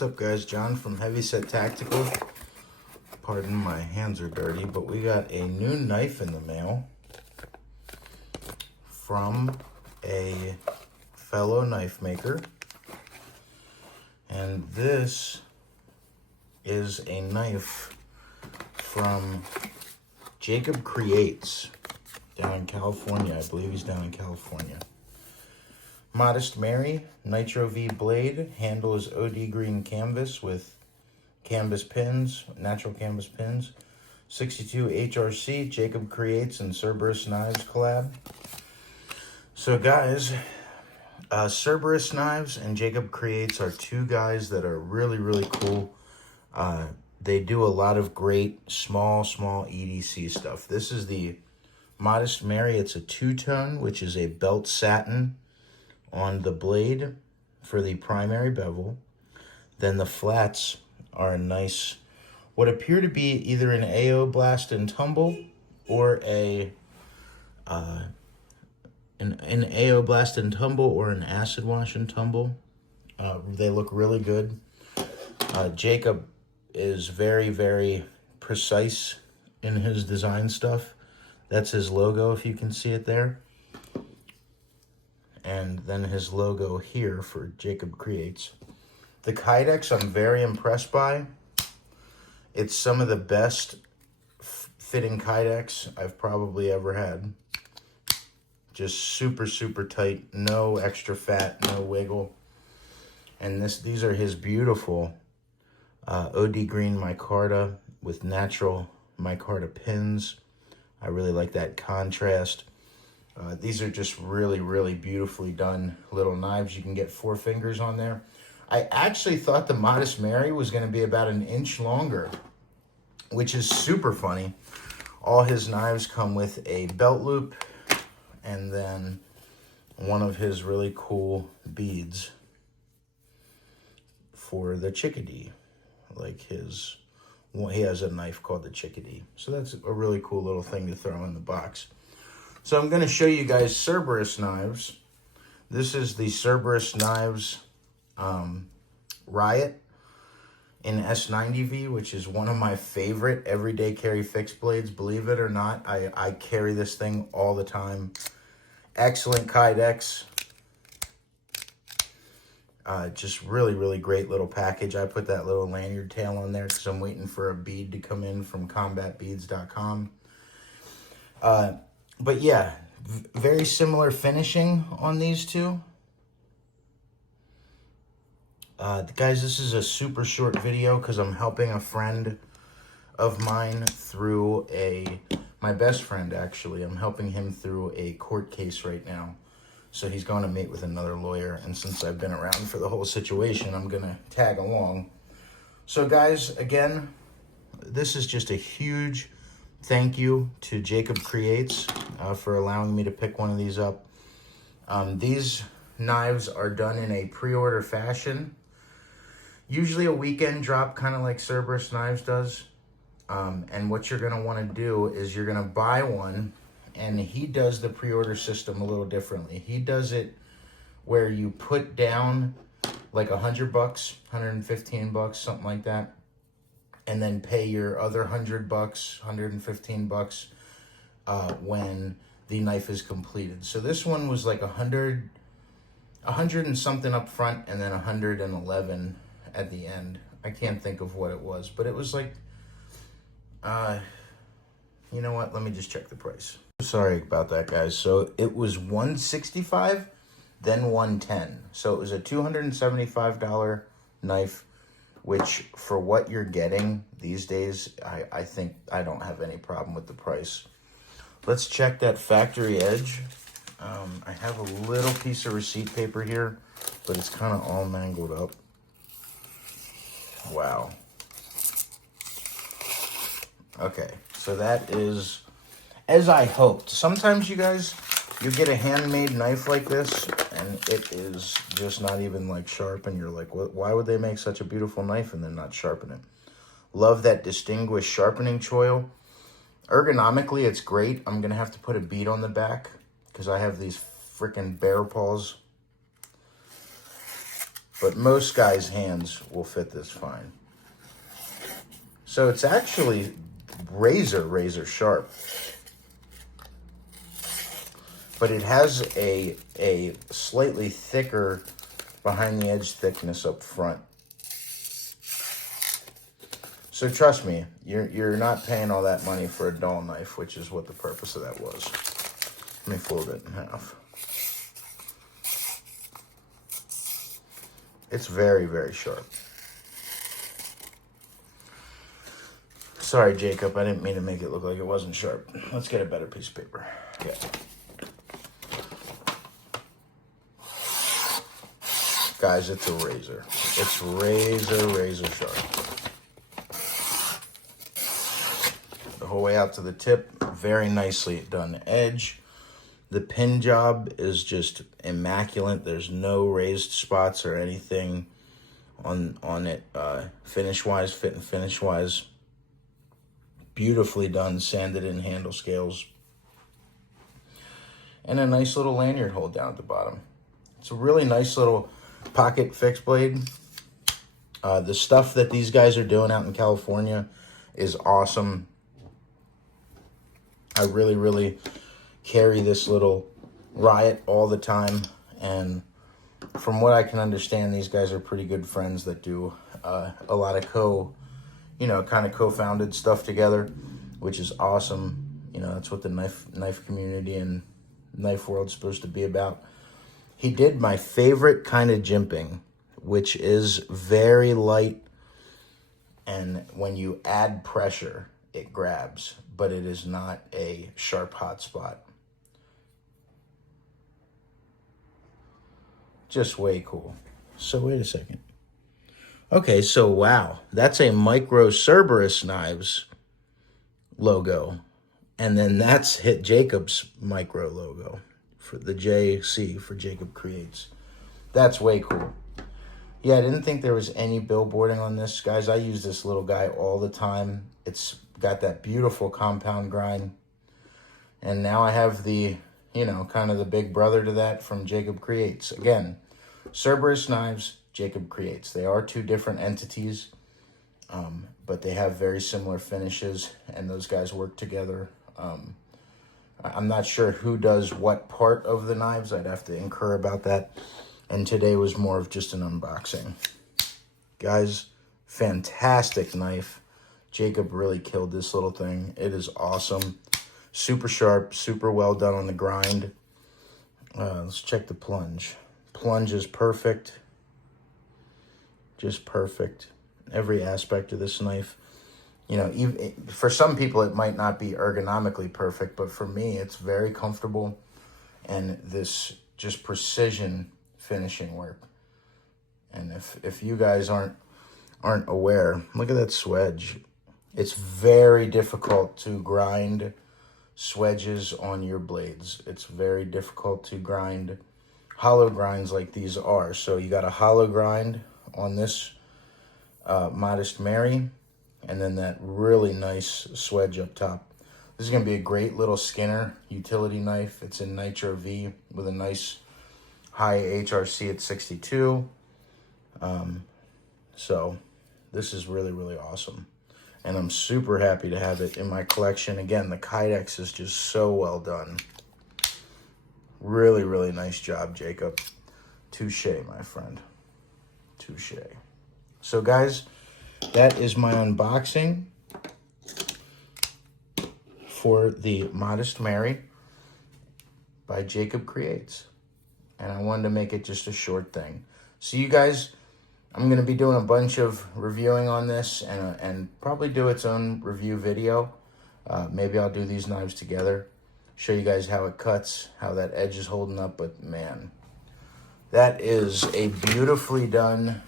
What's up, guys? John from Heavysettactical. Pardon, my hands are dirty, but we got a new knife in the mail from a fellow knife maker. And this is a knife from JakebCreates down in California. I believe he's down in California. Modest Mary, Nitro V blade. Handle is OD green canvas with canvas pins, natural canvas pins. 62 HRC, JakebCreates and Cerberus Knives collab. So guys, Cerberus Knives and JakebCreates are two guys that are really, really cool. They do a lot of great small EDC stuff. This is the Modest Mary. It's a two-tone, which is a belt satin on the blade for the primary bevel. Then the flats are a nice, what appear to be either an AO blast and tumble or an AO blast and tumble or an acid wash and tumble. They look really good. Jakeb is very, very precise in his design stuff. That's his logo, if you can see it there. And then his logo here for JakebCreates. The Kydex I'm very impressed by. It's some of the best fitting Kydex I've probably ever had. Just super, super tight, no extra fat, no wiggle. And these are his beautiful OD green micarta with natural micarta pins. I really like that contrast. These are just really, really beautifully done little knives. You can get 4 fingers on there. I actually thought the Modest Mary was going to be about an inch longer, which is super funny. All his knives come with a belt loop and then one of his really cool beads for the chickadee. Like he has a knife called the chickadee. So that's a really cool little thing to throw in the box. So I'm going to show you guys Cerberus knives. This is the Cerberus Knives Riot in S90V, which is one of my favorite everyday carry fixed blades. Believe it or not, I carry this thing all the time. Excellent Kydex. Just really, really great little package. I put that little lanyard tail on there because I'm waiting for a bead to come in from combatbeads.com. But yeah, very similar finishing on these two. Guys, this is a super short video because I'm helping a friend of mine through my best friend actually. I'm helping him through a court case right now. So he's going to meet with another lawyer. And since I've been around for the whole situation, I'm going to tag along. So guys, again, this is just a huge thank you to JakebCreates for allowing me to pick one of these up. These knives are done in a pre-order fashion. Usually a weekend drop, kind of like Cerberus Knives does. And what you're going to want to do is you're going to buy one, and he does the pre-order system a little differently. He does it where you put down like $100, $115, something like that, and then pay your other $100, $115 when the knife is completed. So this one was like 100 and something up front, and then 111 at the end. I can't think of what it was, but it was like, you know what? Let me just check the price. Sorry about that, guys. So it was $165, then $110. So it was a $275 knife, which for what you're getting these days, I think I don't have any problem with the price. Let's check that factory edge. I have a little piece of receipt paper here, but it's kind of all mangled up. Wow. Okay, so that is as I hoped. Sometimes you guys, you get a handmade knife like this, and it is just not even like sharp, and you're like, why would they make such a beautiful knife and then not sharpen it? Love that distinguished sharpening choil. Ergonomically, it's great. I'm going to have to put a bead on the back because I have these freaking bear paws. but most guys' hands will fit this fine. So it's actually razor sharp. But it has a slightly thicker behind the edge thickness up front. So trust me, you're not paying all that money for a dull knife, which is what the purpose of that was. Let me fold it in half. It's very sharp. Sorry, Jacob, I didn't mean to make it look like it wasn't sharp. Let's get a better piece of paper. Okay. Guys, it's a razor. It's razor sharp. The whole way out to the tip, very nicely done edge. The pin job is just immaculate. There's no raised spots or anything on it, finish-wise, fit and finish-wise. Beautifully done, sanded in handle scales. And a nice little lanyard hole down at the bottom. It's a really nice little pocket fixed blade. The stuff that these guys are doing out in California is awesome. I really carry this little Riot all the time, and from what I can understand, these guys are pretty good friends that do a lot of kind of co-founded stuff together, which is awesome. You know, that's what the knife community and knife world's supposed to be about. He did my favorite kind of jimping, which is very light, and when you add pressure, it grabs, but it is not a sharp hot spot. Just way cool. So wait a second. Okay, so wow, that's a Micro Cerberus Knives logo. And then that's hit Jakeb's Micro logo for the JC for Jakeb Creates. That's way cool. Yeah, I didn't think there was any billboarding on this. Guys, I use this little guy all the time. It's got that beautiful compound grind. And now I have the, kind of the big brother to that from Jakeb Creates. Again, Cerberus Knives, Jakeb Creates. They are two different entities, but they have very similar finishes, and those guys work together. I'm not sure who does what part of the knives. I'd have to inquire about that. And today was more of just an unboxing. Guys, fantastic knife. Jakeb really killed this little thing. It is awesome. Super sharp, super well done on the grind. Let's check the plunge. Plunge is perfect. Just perfect. Every aspect of this knife. Even for some people it might not be ergonomically perfect, but for me it's very comfortable, and this just precision finishing work. And if you guys aren't aware, look at that swedge. It's very difficult to grind swedges on your blades. It's very difficult to grind hollow grinds like these are. So you got a hollow grind on this Modest Mary, and then that really nice swedge up top. This is going to be a great little Skinner utility knife. It's in Nitro V with a nice high HRC at 62. So this is really awesome. And I'm super happy to have it in my collection. Again, the Kydex is just so well done. Really nice job, Jakeb. Touche, my friend. Touche. So guys, that is my unboxing for the Modest Mary by Jakeb Creates. And I wanted to make it just a short thing. So you guys, I'm going to be doing a bunch of reviewing on this, and probably do its own review video. Maybe I'll do these knives together, show you guys how it cuts, how that edge is holding up. But man, that is a beautifully done,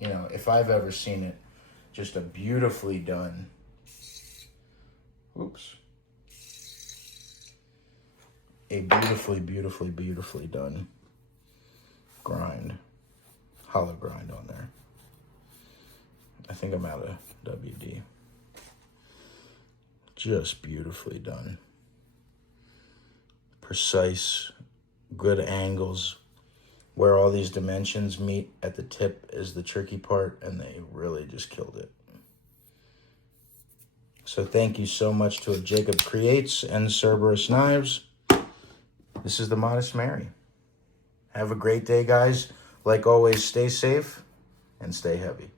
if I've ever seen it, just a beautifully done, a beautifully done grind. Hollow grind on there. I think I'm out of WD. Just beautifully done. Precise, good angles, where all these dimensions meet at the tip is the tricky part, and they really just killed it. So thank you so much to JakebCreates and Cerberus Knives. This is the Modest Mary. Have a great day, guys. Like always, stay safe and stay heavy.